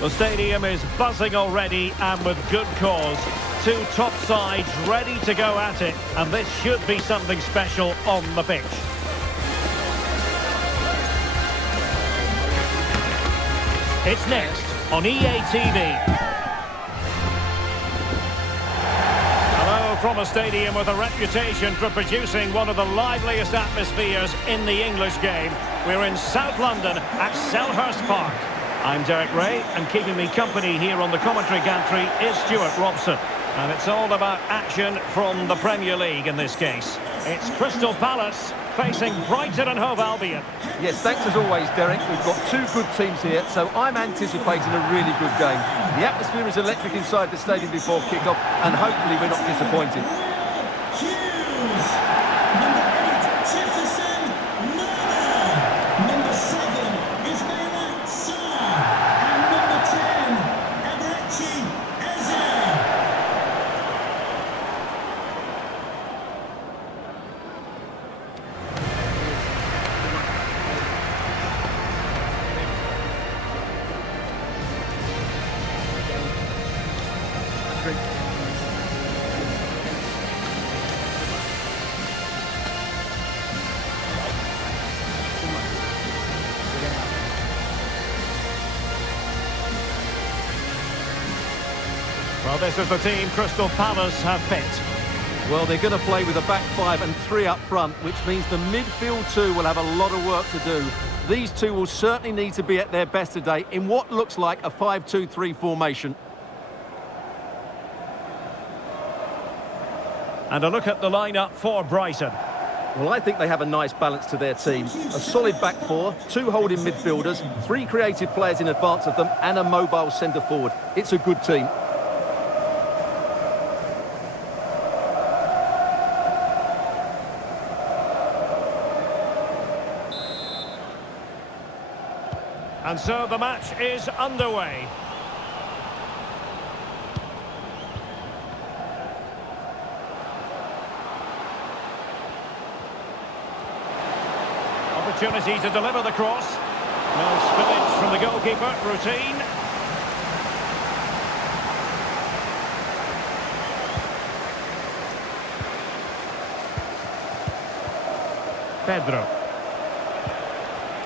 The stadium is buzzing already, and with good cause. Two top sides ready to go at it, and this should be something special on the pitch. It's next on EA TV. Hello from a stadium with a reputation for producing one of the liveliest atmospheres in the English game. We're in South London at Selhurst Park. I'm Derek Ray, and keeping me company here on the commentary gantry is Stuart Robson. And it's all about action from the Premier League in this case. It's Crystal Palace facing Brighton and Hove Albion. Yes, thanks as always, Derek. We've got two good teams here, so I'm anticipating a really good game. The atmosphere is electric inside the stadium before kick-off, and hopefully we're not disappointed. Well, this is the team Crystal Palace have picked. Well, they're going to play with a back five and three up front, which means the midfield two will have a lot of work to do. These two will certainly need to be at their best today in what looks like a 5-2-3 formation. And a look at the lineup for Brighton. Well, I think they have a nice balance to their team. A solid back four, two holding midfielders, three creative players in advance of them, and a mobile centre forward. It's a good team. And so the match is underway. Opportunity to deliver the cross. No spillage from the goalkeeper. Routine. Pedro.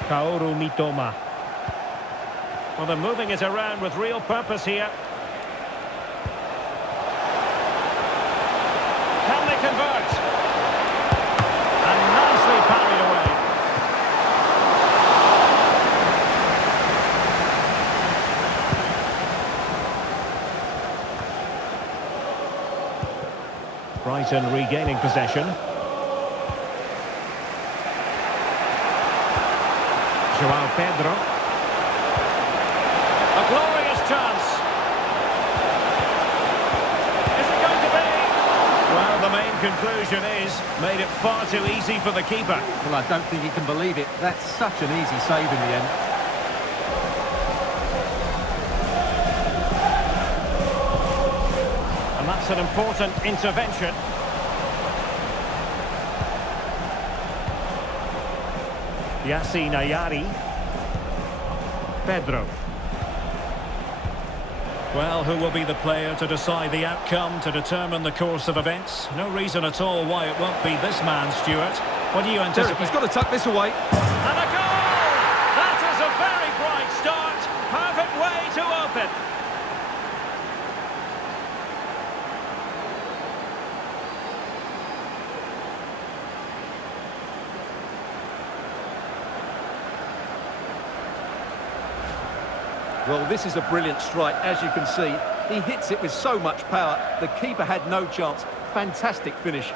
Kaoru Mitoma. Well, they're moving it around with real purpose here. Can they convert? And nicely parried away. Brighton regaining possession. João Pedro. A glorious chance. Is it going to be? Well, the main conclusion is, made it far too easy for the keeper. Well, I don't think he can believe it. That's such an easy save in the end. And that's an important intervention. Yassine Ayari. Pedro. Well, who will be the player to decide the outcome, to determine the course of events? No reason at all why it won't be this man, Stuart. What do you anticipate? He's got to tuck this away. And a goal! That is a very bright start. Perfect way to open. Well, this is a brilliant strike, as you can see. He hits it with so much power. The keeper had no chance. Fantastic finish.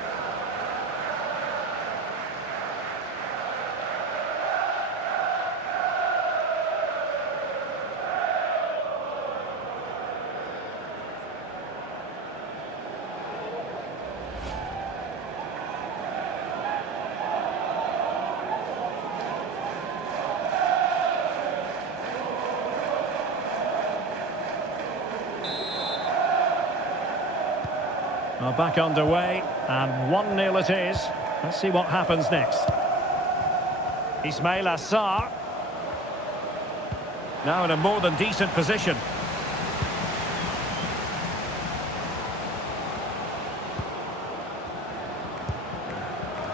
Well, back underway, and 1-0 it is. Let's see what happens next. Ismail Assar. Now in a more than decent position.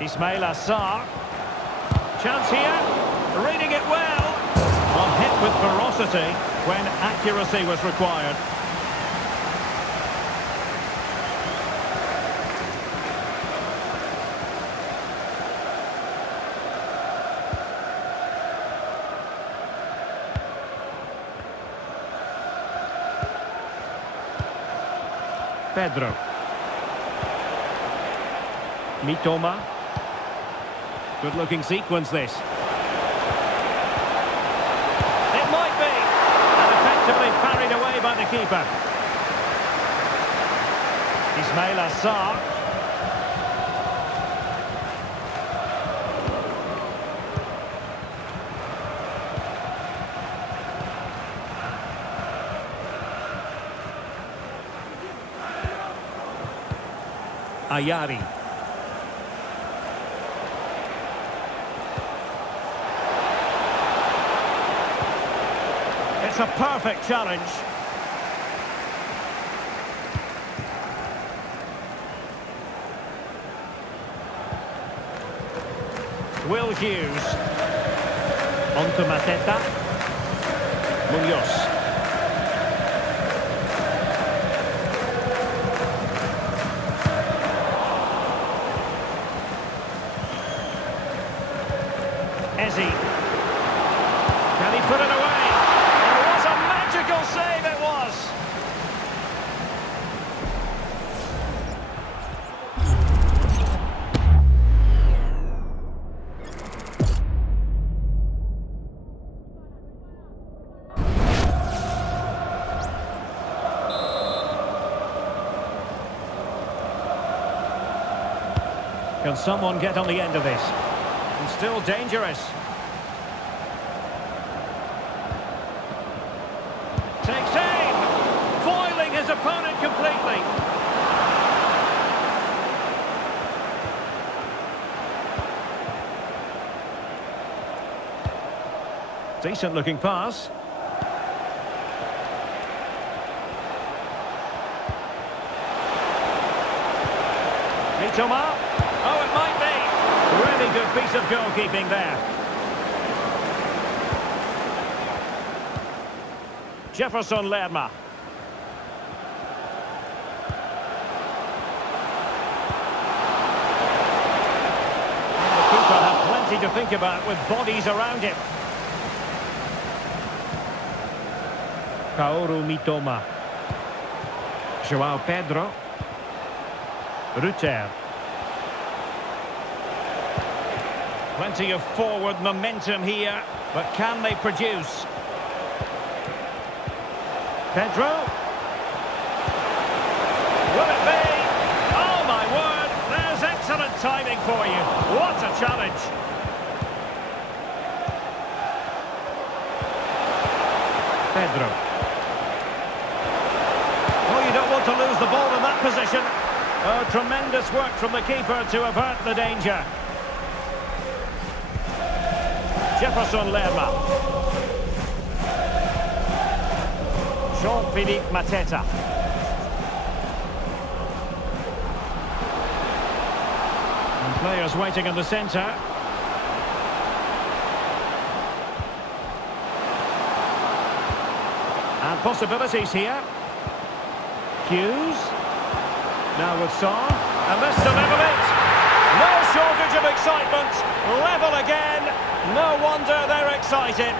Ismail Assar. Chance here. Reading it well. On hit with ferocity when accuracy was required. Pedro. Mitoma. Good-looking sequence, this. It might be. And effectively parried away by the keeper. Ismail Assar. Ayari. It's a perfect challenge. Will Hughes. On to Mateta. Munoz. Can he put it away? It was a magical save, it was. Can someone get on the end of this? And still dangerous. Takes aim, foiling his opponent completely. Decent looking pass. Mitoma. Oh, it might be. Really good piece of goalkeeping there. Jefferson Lerma. The keeper had plenty to think about with bodies around him. Kaoru Mitoma. Joao Pedro. Rutter. Plenty of forward momentum here, but can they produce? Pedro. Will it be? Oh my word, there's excellent timing for you. What a challenge. Pedro. Oh, you don't want to lose the ball in that position. Oh, tremendous work from the keeper to avert the danger. Jefferson Lerma. Jean-Philippe Mateta. And players waiting in the centre. And possibilities here. Hughes. Now with Saar. And this to level it. No shortage of excitement. Level again. No wonder they're excited.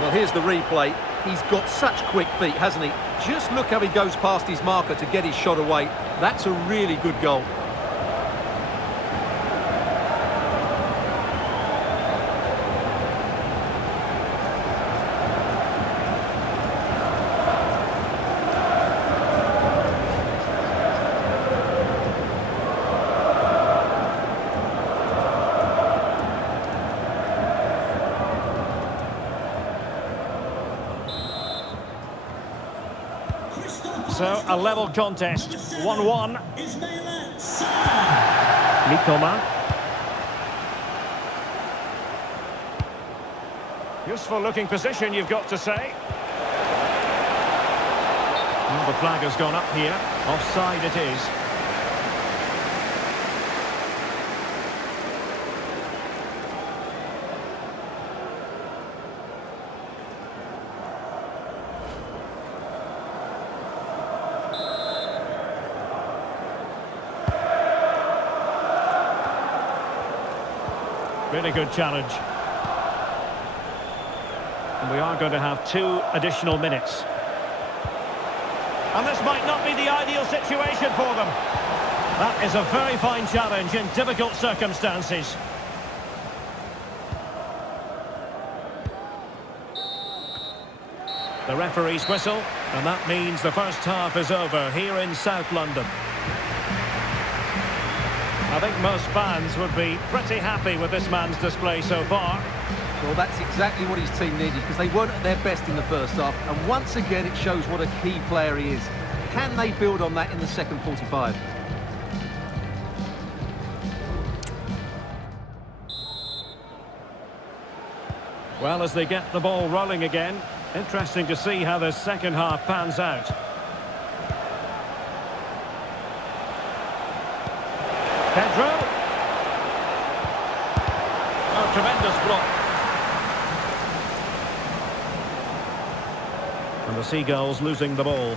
Well, here's the replay. He's got such quick feet, hasn't he? Just look how he goes past his marker to get his shot away. That's a really good goal. So, a level contest, 1-1. Mitoma. Useful looking position, you've got to say. Well, the flag has gone up here. Offside it is. Really good challenge. And we are going to have 2 additional minutes. And this might not be the ideal situation for them. That is a very fine challenge in difficult circumstances. The referee's whistle, and that means the first half is over here in South London. I think most fans would be pretty happy with this man's display so far. Well, that's exactly what his team needed, because they weren't at their best in the first half, and once again it shows what a key player he is. Can they build on that in the second 45? Well, as they get the ball rolling again, interesting to see how the second half pans out. Pedro. Oh, tremendous block. And the Seagulls losing the ball.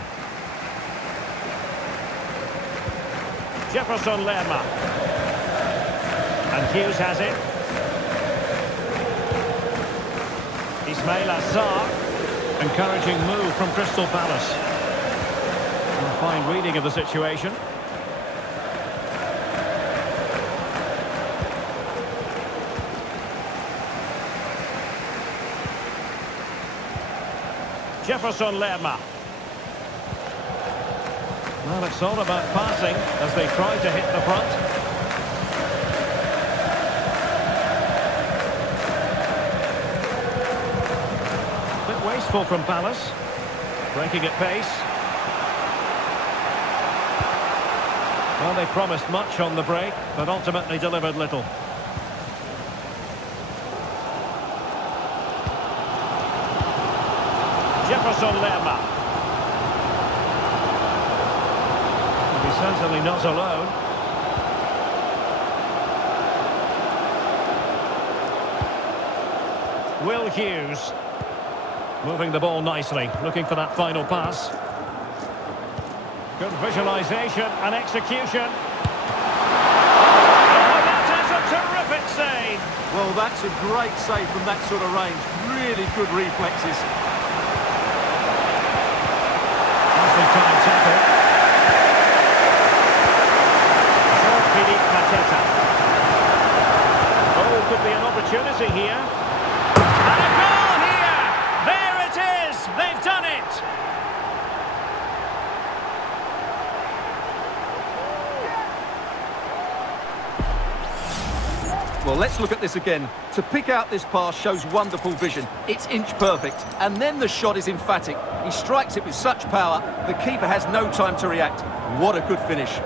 Jefferson Lerma. And Hughes has it. Ismail Assar. Encouraging move from Crystal Palace. A fine reading of the situation. Jefferson Lerma. Well, it's all about passing as they try to hit the front. A bit wasteful from Palace. Breaking at pace. Well, they promised much on the break, but ultimately delivered little. Jefferson Lerma. And he's certainly not alone. Will Hughes. Moving the ball nicely, looking for that final pass. Good visualisation and execution. Oh, that is a terrific save. Well, that's a great save from that sort of range. Really good reflexes. Time tackle. Philippe Mateta. Oh, could be an opportunity here. And a goal here! There it is! They've done it! Well, let's look at this again. To pick out this pass shows wonderful vision. It's inch perfect. And then the shot is emphatic. He strikes it with such power, the keeper has no time to react. What a good finish.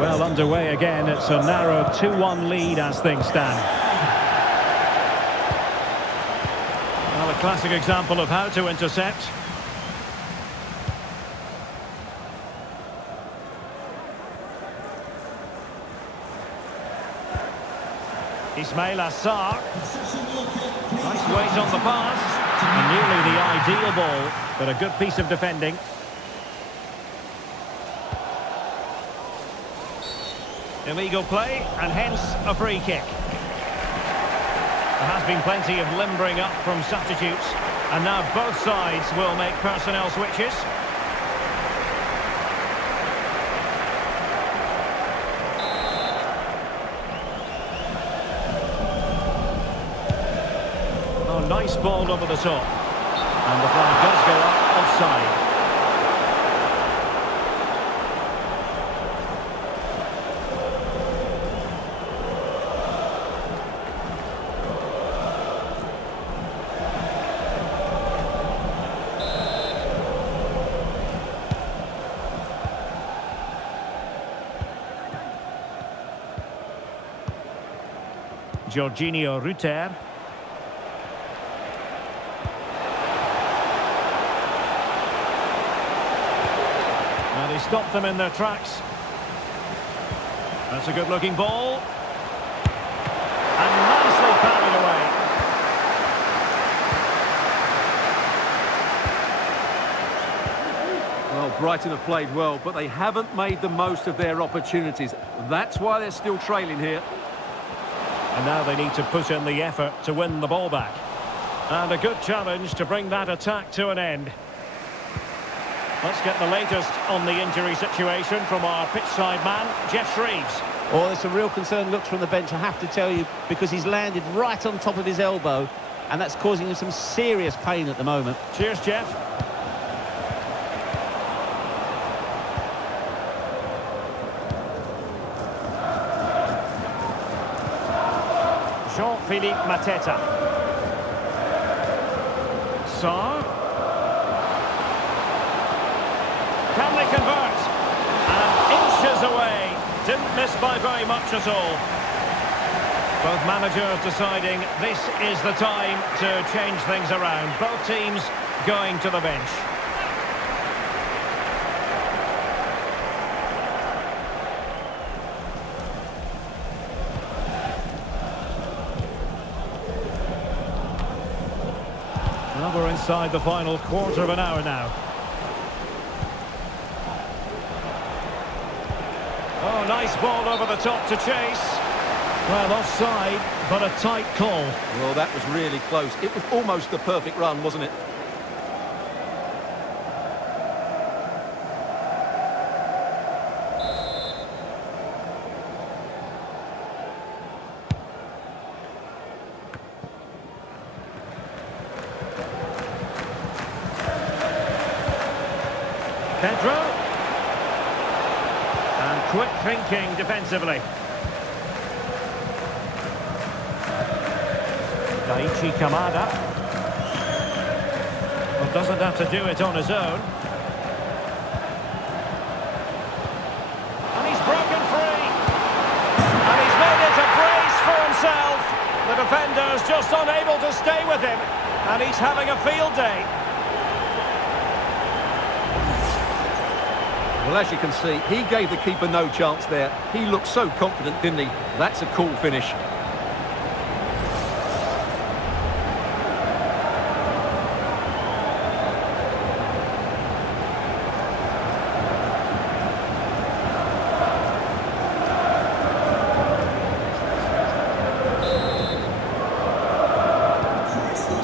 Well, underway again. It's a narrow 2-1 lead as things stand. Well, a classic example of how to intercept. Ismail Assar. Nice weight on the pass. And nearly the ideal ball, but a good piece of defending. Illegal play, and hence a free kick. There has been plenty of limbering up from substitutes, and now both sides will make personnel switches. Nice ball over the top. And the flag does go up offside. Jorginho Rutter. And he stopped them in their tracks. That's a good-looking ball. And nicely parried away. Well, Brighton have played well, but they haven't made the most of their opportunities. That's why they're still trailing here. And now they need to put in the effort to win the ball back. And a good challenge to bring that attack to an end. Let's get the latest on the injury situation from our pitchside man, Jeff Shreves. Oh, it's a real concern looks from the bench, I have to tell you, because he's landed right on top of his elbow, and that's causing him some serious pain at the moment. Cheers, Jeff. Jean-Philippe Mateta. Sarr. Can they convert? And inches away. Didn't miss by very much at all. Both managers deciding this is the time to change things around. Both teams going to the bench. Well, we're inside the final quarter of an hour now. Oh, nice ball over the top to chase. Well, offside, but a tight call. Well, that was really close. It was almost the perfect run, wasn't it? Pedro. And quick thinking defensively. Daichi Kamada. Well, doesn't have to do it on his own. And he's broken free. And he's made it a brace for himself. The defender's just unable to stay with him. And he's having a field day. Well, as you can see, he gave the keeper no chance there. He looked so confident, didn't he? That's a cool finish.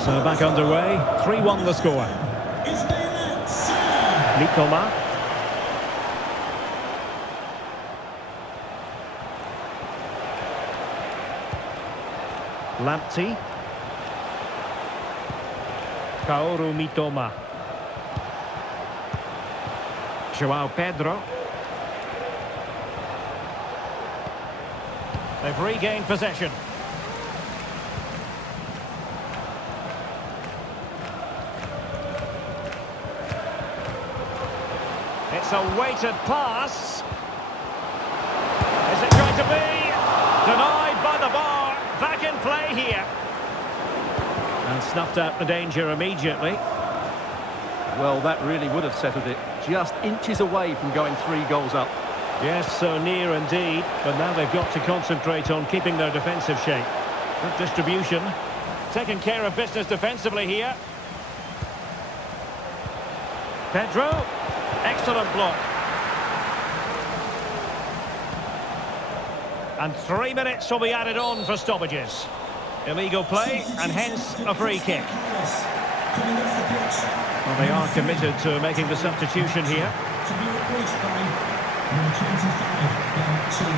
So back underway, 3-1 the score. Likoma. Lamptey. Kaoru Mitoma. Joao Pedro. They've regained possession. It's a weighted pass. Is it going to be? Denied by the bar. Back in play here. And snuffed out the danger immediately. Well, that really would have settled it. Just inches away from going 3 goals up. Yes, so near indeed. But now they've got to concentrate on keeping their defensive shape. Good distribution. Taking care of business defensively here. Pedro. Excellent block. And 3 minutes will be added on for stoppages. Illegal play and hence a free kick. Well, they are committed to making the substitution here. To be replaced by number 25,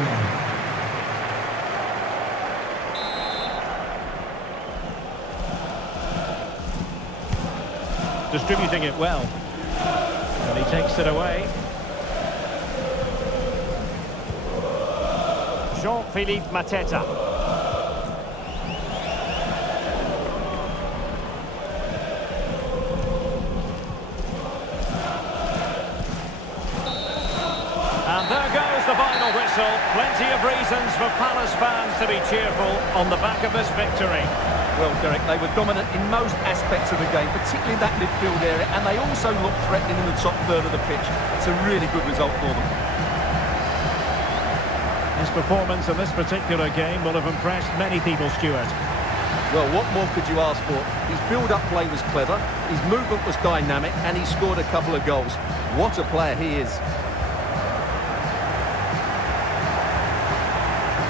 Distributing it well. And he takes it away. Jean-Philippe Mateta. And there goes blows the final whistle. Plenty of reasons for Palace fans to be cheerful on the back of this victory. Well, Derek, they were dominant in most aspects of the game, particularly that midfield area, and they also looked threatening in the top third of the pitch. It's a really good result for them. His performance in this particular game will have impressed many people, Stuart. Well, what more could you ask for? His build-up play was clever, his movement was dynamic, and he scored a couple of goals. What a player he is.